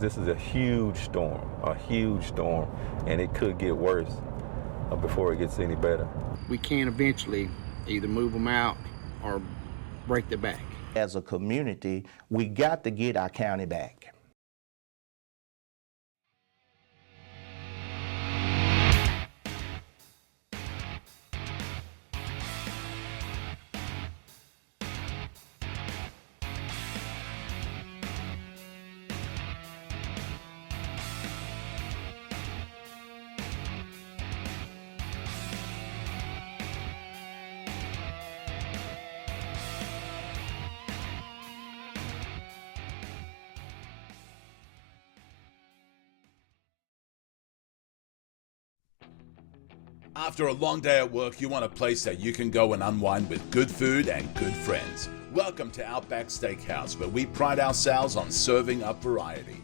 This is a huge storm, and it could get worse before it gets any better. We can eventually either move them out or break their back. As a community, we got to get our county back. After a long day at work, you want a place that you can go and unwind with good food and good friends. Welcome to Outback Steakhouse, where we pride ourselves on serving up variety.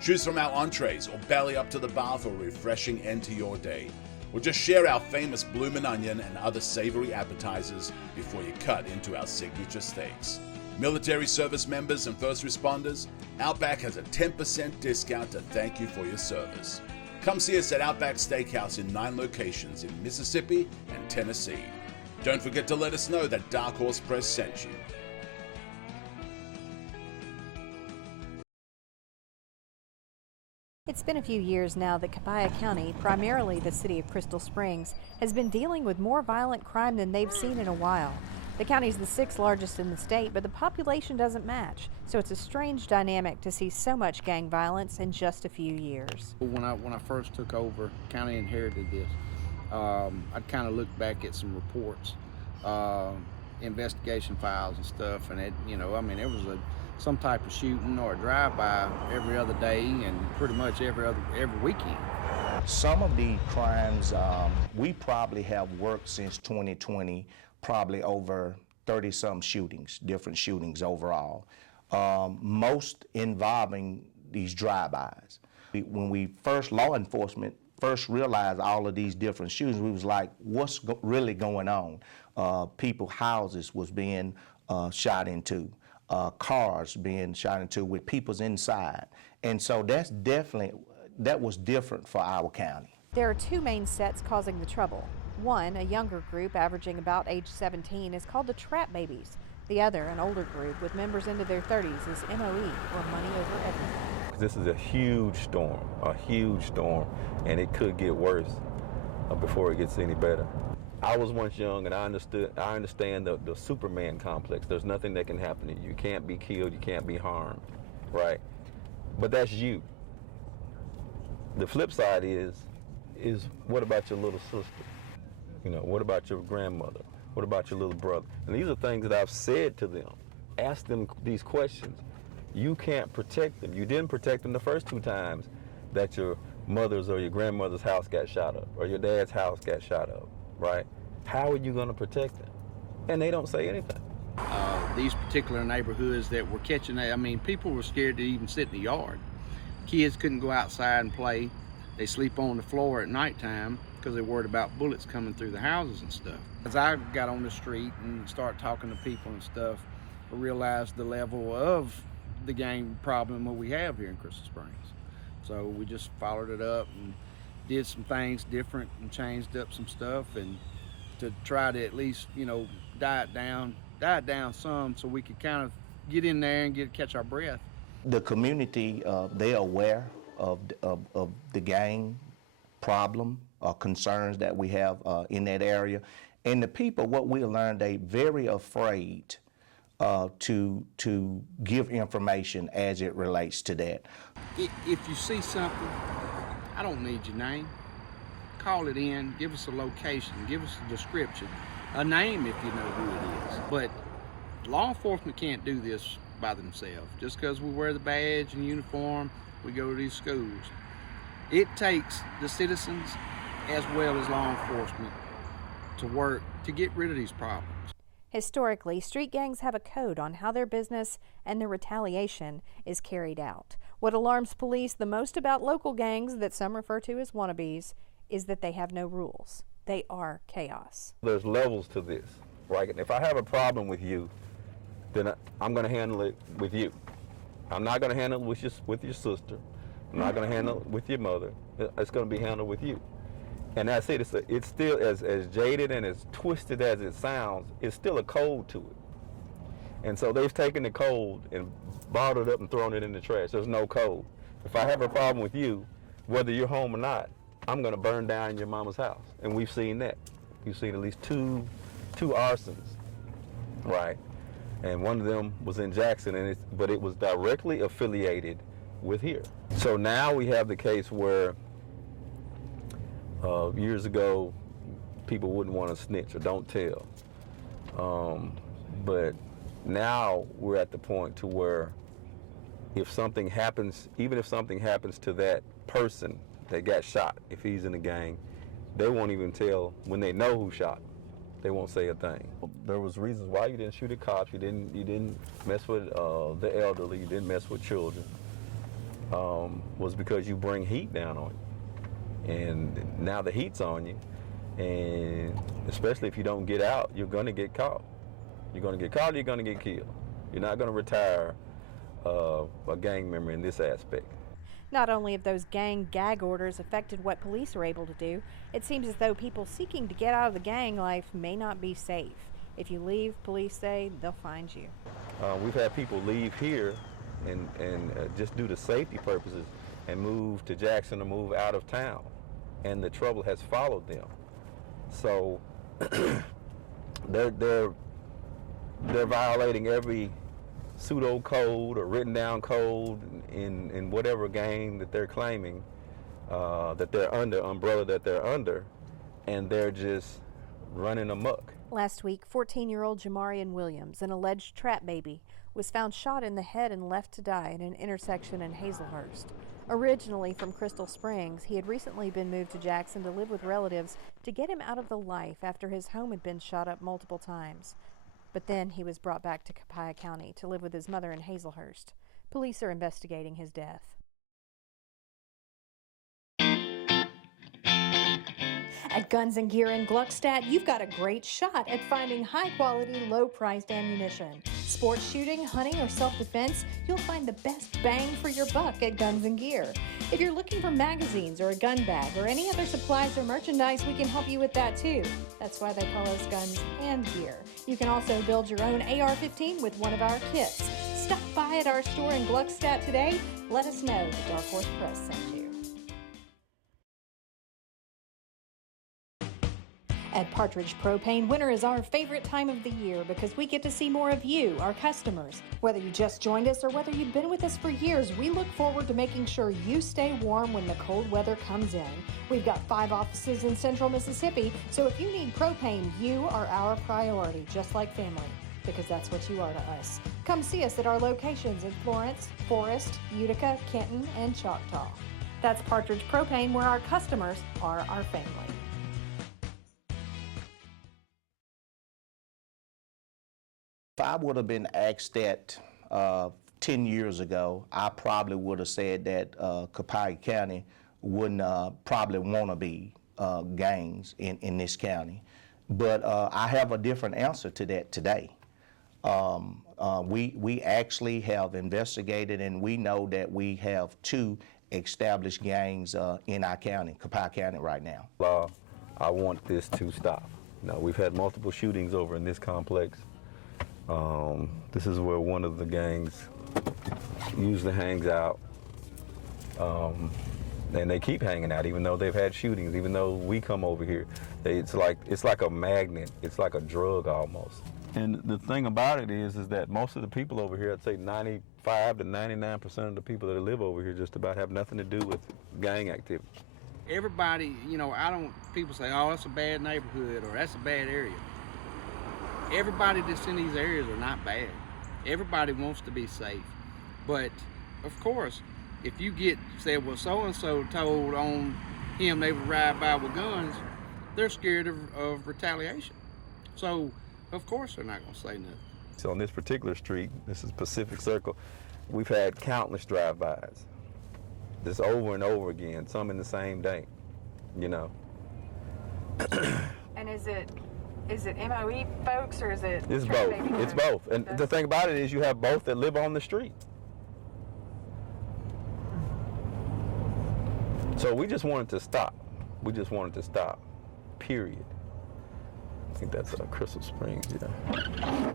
Choose from our entrees or belly up to the bar for a refreshing end to your day. Or just share our famous bloomin' onion and other savory appetizers before you cut into our signature steaks. Military service members and first responders, Outback has a 10% discount to thank you for your service. Come see us at Outback Steakhouse in 9 locations in Mississippi and Tennessee. Don't forget to let us know that Dark Horse Press sent you. It's been a few years now that Copiah County, primarily the city of Crystal Springs, has been dealing with more violent crime than they've seen in a while. The county is the 6th largest in the state, but the population doesn't match. So it's a strange dynamic to see so much gang violence in just a few years. When I first took over, county inherited this. I'd kind of look back at some reports, investigation files and stuff, and it, there was some type of shooting or a drive-by every other day and pretty much every weekend. Some of the crimes, we probably have worked since 2020, probably over 30-some shootings, different shootings overall, most involving these drive-bys. When law enforcement first realized all of these different shootings, we was like, what's really going on? People's houses was being shot into, cars being shot into with people's inside. And so that was different for our county. There are 2 main sets causing the trouble. One, a younger group averaging about age 17, is called the Trap Babies. The other, an older group with members into their 30s, is MOE, or Money Over Everything. This is a huge storm, and it could get worse before it gets any better. I was once young, and I understand the Superman complex. There's nothing that can happen to you. You can't be killed, you can't be harmed, right? But that's you. The flip side is what about your little sister? What about your grandmother? What about your little brother? And these are things that I've said to them. Ask them these questions. You can't protect them. You didn't protect them the first 2 times that your mother's or your grandmother's house got shot up or your dad's house got shot up, right? How are you going to protect them? And they don't say anything. These particular neighborhoods that were catching that, people were scared to even sit in the yard. Kids couldn't go outside and play. They sleep on the floor at nighttime because they're worried about bullets coming through the houses and stuff. As I got on the street and started talking to people and stuff, I realized the level of the gang problem that we have here in Crystal Springs. So we just followed it up and did some things different and changed up some stuff and to try to at least, diet down some so we could kind of get in there and catch our breath. The community, they're aware of the gang problem or concerns that we have in that area. And the people, what we learned, they very afraid to give information as it relates to that. If you see something, I don't need your name. Call it in, give us a location, give us a description, a name if you know who it is. But law enforcement can't do this by themselves. Just because we wear the badge and uniform, we go to these schools. It takes the citizens as well as law enforcement to work to get rid of these problems. Historically, street gangs have a code on how their business and their retaliation is carried out. What alarms police the most about local gangs that some refer to as wannabes is that they have no rules. They are chaos. There's levels to this, right? If I have a problem with you, then I'm going to handle it with you. I'm not going to handle it with your sister. I'm not going to handle it with your mother. It's going to be handled with you. And that's it. It's still as jaded and as twisted as it sounds. It's still a code to it. And so they've taken the code and bottled it up and thrown it in the trash. There's no code. If I have a problem with you, whether you're home or not, I'm going to burn down your mama's house. And we've seen that. We've seen at least two arsons, right? And one of them was in Jackson, but it was directly affiliated with here. So now we have the case where years ago, people wouldn't want to snitch or don't tell. But now we're at the point to where if something happens, even if something happens to that person that got shot, if he's in the gang, they won't even tell when they know who shot him. They won't say a thing. There was reasons why you didn't shoot at cops. You didn't mess with the elderly. You didn't mess with children. Was because you bring heat down on you. And now the heat's on you. And especially if you don't get out, you're going to get caught. You're going to get caught or you're going to get killed. You're not going to retire a gang member in this aspect. Not only have those gang gag orders affected what police are able to do, it seems as though people seeking to get out of the gang life may not be safe. If you leave, police say they'll find you. We've had people leave here and just due to safety purposes and move to Jackson or move out of town, and the trouble has followed them. So they're violating every pseudo code or written down code in whatever gang that they're claiming that they're under, umbrella that they're under, and they're just running amok. Last week, 14-year-old Jamarion Williams, an alleged trap baby, was found shot in the head and left to die at an intersection in Hazlehurst. Originally from Crystal Springs, he had recently been moved to Jackson to live with relatives to get him out of the life after his home had been shot up multiple times. But then he was brought back to Copiah County to live with his mother in Hazlehurst. Police are investigating his death. At Guns and Gear in Gluckstadt, you've got a great shot at finding high-quality, low-priced ammunition. Sports shooting, hunting, or self-defense, you'll find the best bang for your buck at Guns and Gear. If you're looking for magazines or a gun bag or any other supplies or merchandise, we can help you with that too. That's why they call us Guns and Gear. You can also build your own AR-15 with one of our kits. Stop by at our store in Gluckstadt today. Let us know the Dark Horse Press sent you. At Partridge Propane, winter is our favorite time of the year because we get to see more of you, our customers. Whether you just joined us or whether you've been with us for years, we look forward to making sure you stay warm when the cold weather comes in. We've got 5 offices in central Mississippi, so if you need propane, you are our priority, just like family, because that's what you are to us. Come see us at our locations in Florence, Forest, Utica, Kenton, and Choctaw. That's Partridge Propane, where our customers are our family. If I would have been asked that 10 years ago, I probably would have said that Copiah County wouldn't probably want to be gangs in this county. But I have a different answer to that today. We actually have investigated, and we know that we have 2 established gangs in our county, Copiah County right now. I want this to stop. Now, we've had multiple shootings over in this complex. This is where one of the gangs usually hangs out, and they keep hanging out even though they've had shootings, even though we come over here. It's like a magnet. It's like a drug almost. And the thing about it is that most of the people over here, I'd say 95 to 99% of the people that live over here just about have nothing to do with gang activity. Everybody, people say, oh, that's a bad neighborhood or that's a bad area. Everybody that's in these areas are not bad. Everybody wants to be safe. But, of course, if you said, well, so-and-so told on him they would ride by with guns, they're scared of retaliation. So, of course, they're not going to say nothing. So on this particular street, this is Pacific Circle, we've had countless drive-bys. Just over and over again, some in the same day, And Is it MOE folks or is it? It's both. It's both. And the thing about it is you have both that live on the street. So we just wanted to stop. We just wanted to stop, period. I think that's Crystal Springs, yeah.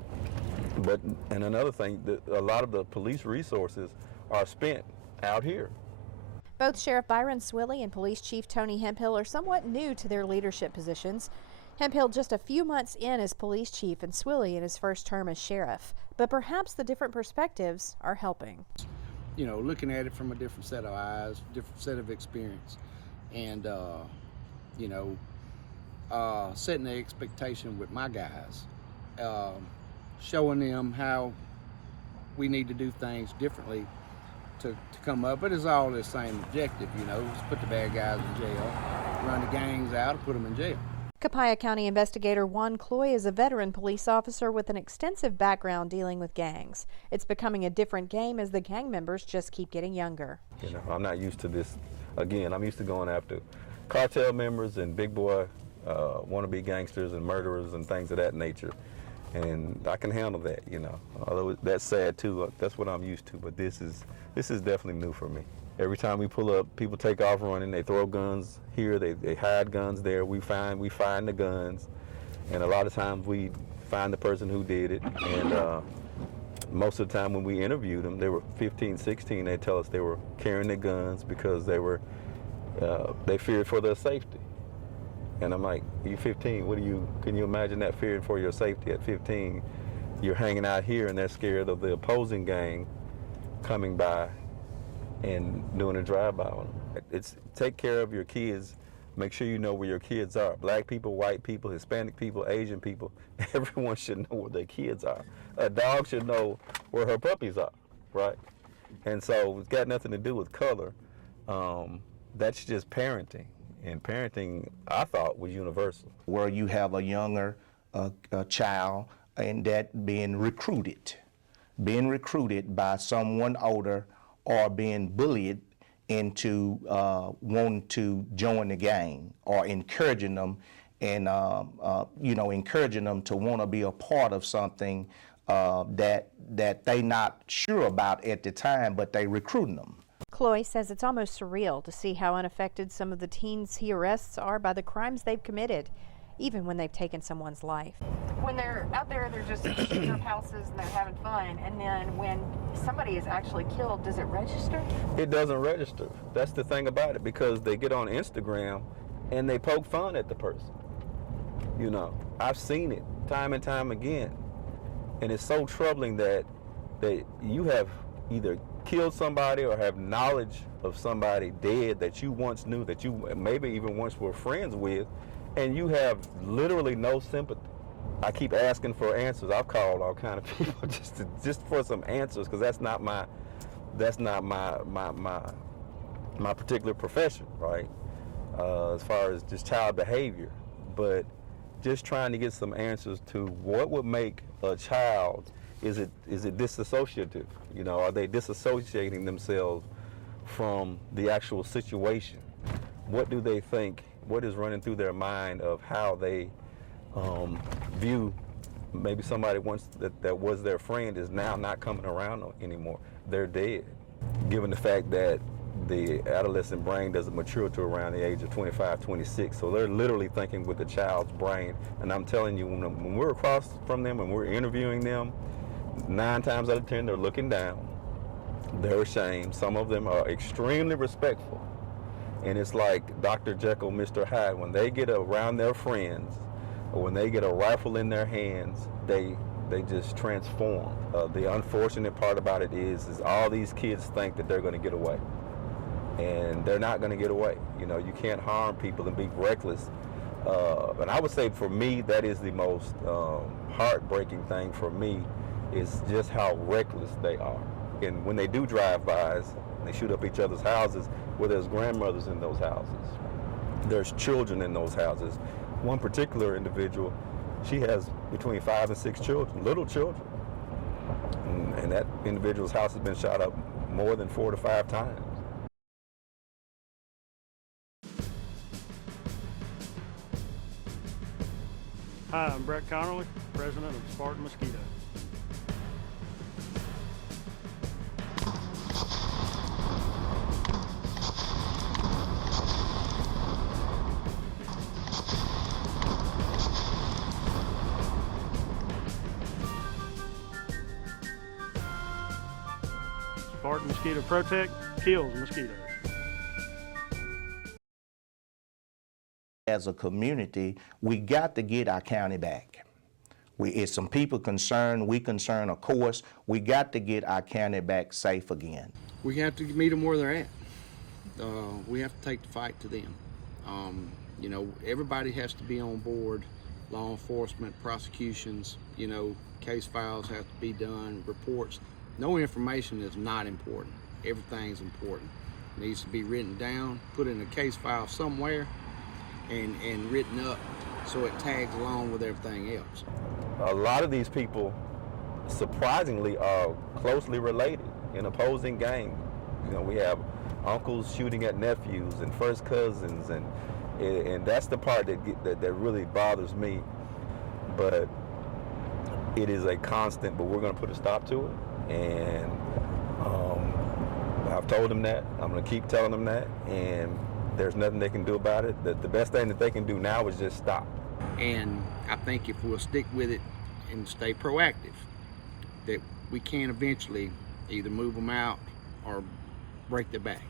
But, and another thing, a lot of the police resources are spent out here. Both Sheriff Byron Swilley and Police Chief Tony Hemphill are somewhat new to their leadership positions. Hemphill just a few months in as police chief and Swilley in his first term as sheriff. But perhaps the different perspectives are helping. You know, looking at it from a different set of eyes, different set of experience, and, you know, setting the expectation with my guys, showing them how we need to do things differently to come up, but it's all the same objective, you know, is put the bad guys in jail, run the gangs out, and put them in jail. Copiah County investigator Juan Cloy is a veteran police officer with an extensive background dealing with gangs. It's becoming a different game as the gang members just keep getting younger. You know, I'm not used to this. Again, I'm used to going after cartel members and big boy wannabe gangsters and murderers and things of that nature. And I can handle that, you know. Although that's sad too, that's what I'm used to, but this is definitely new for me. Every time we pull up, people take off running, they throw guns here, they hide guns there, we find the guns, and a lot of times we find the person who did it, and most of the time when we interviewed them, they were 15, 16, they tell us they were carrying their guns because they feared for their safety. And I'm like, you're 15, can you imagine that, fearing for your safety at 15? You're hanging out here and they're scared of the opposing gang coming by and doing a drive-by on them. It's take care of your kids, make sure you know where your kids are. Black people, white people, Hispanic people, Asian people, everyone should know where their kids are. A dog should know where her puppies are, right? And so it's got nothing to do with color. That's just parenting. And parenting, I thought, was universal. Where you have a younger child and that being recruited by someone older or being bullied into wanting to join the gang, or encouraging them and encouraging them to want to be a part of something that they not sure about at the time, but they recruiting them. Cloy says it's almost surreal to see how unaffected some of the teens he arrests are by the crimes they've committed, even when they've taken someone's life. When they're out there, they're just shooting up houses and they're having fun, and then when somebody is actually killed, does it register? It doesn't register. That's the thing about it, because they get on Instagram and they poke fun at the person. You know, I've seen it time and time again, and it's so troubling that you have either killed somebody or have knowledge of somebody dead that you once knew, that you maybe even once were friends with, and you have literally no sympathy. I keep asking for answers. I've called all kind of people just for some answers, because that's not my particular profession, right? As far as just child behavior, but just trying to get some answers to what would make a child. Is it disassociative? You know, are they disassociating themselves from the actual situation? What do they think? What is running through their mind of how they view maybe somebody once that was their friend is now not coming around anymore? They're dead. Given the fact that the adolescent brain doesn't mature to around the age of 25, 26, so they're literally thinking with the child's brain. And I'm telling you, when we're across from them and we're interviewing them, 9 times out of 10, they're looking down. They're ashamed. Some of them are extremely respectful. And it's like Dr. Jekyll, Mr. Hyde. When they get around their friends, or when they get a rifle in their hands, they just transform. The unfortunate part about it is all these kids think that they're going to get away. And they're not going to get away. You know, you can't harm people and be reckless. And I would say for me, that is the most heartbreaking thing for me, is just how reckless they are. And when they do drive-bys, they shoot up each other's houses, where there's grandmothers in those houses. There's children in those houses. One particular individual, she has between 5 and 6 children, little children. And that individual's house has been shot up more than 4 to 5 times. Hi, I'm Brett Connerly, president of Spartan Mosquito. Spartan Mosquito Protect kills mosquitoes. As a community, we got to get our county back. It's some people concerned, we concerned, of course. We got to get our county back safe again. We have to meet them where they're at. We have to take the fight to them. You know, everybody has to be on board. Law enforcement, prosecutions, you know, case files have to be done, reports. No information is not important. Everything's important. It needs to be written down, put in a case file somewhere, and written up so it tags along with everything else. A lot of these people, surprisingly, are closely related in opposing gangs. You know, we have uncles shooting at nephews and first cousins, and that's the part that really bothers me. But it is a constant, but we're going to put a stop to it. And I've told them that. I'm going to keep telling them that. And there's nothing they can do about it. The best thing that they can do now is just stop. And I think if we'll stick with it and stay proactive, that we can eventually either move them out or break their back.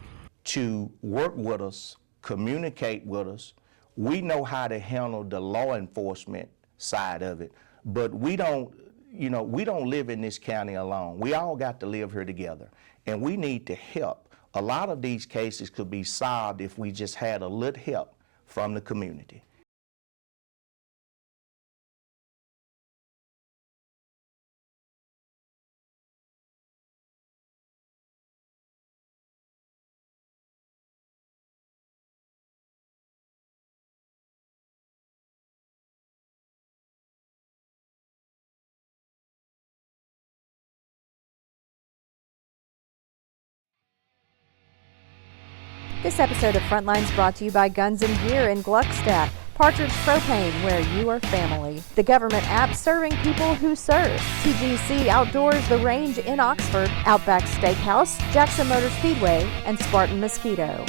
To work with us, communicate with us. We know how to handle the law enforcement side of it, but we don't live in this county alone. We all got to live here together, and we need to help. A lot of these cases could be solved if we just had a little help from the community. This episode of Frontline is brought to you by Guns and Gear in Gluckstadt, Partridge Propane, where you are family, the government app serving people who serve, TGC Outdoors, The Range in Oxford, Outback Steakhouse, Jackson Motor Speedway, and Spartan Mosquito.